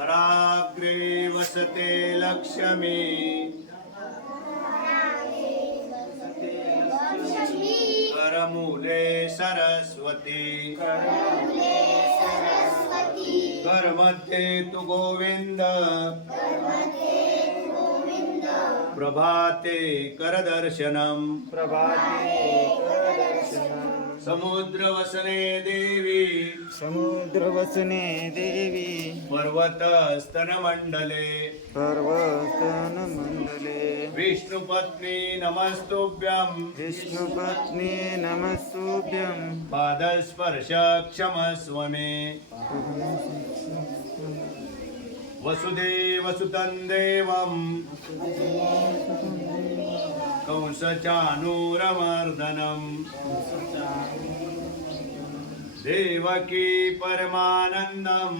कराग्रे वसते लक्ष्मी करमूले सरस्वती करमध्ये तु गोविंद प्रभाते करदर्शनम समुद्रवसने देवी समुद्रवसने देवी पर्वतस्तनमण्डले पर्वतनमण्डले विष्णुपत्नी नमस्तुभ्यं विष्णुपत्नी नमस्तुभ्यं पादस्पर्श क्षमस्व मे वसुदेवसुतं देवं कंसचाणूरमर्दनं देवकी परमानन्दं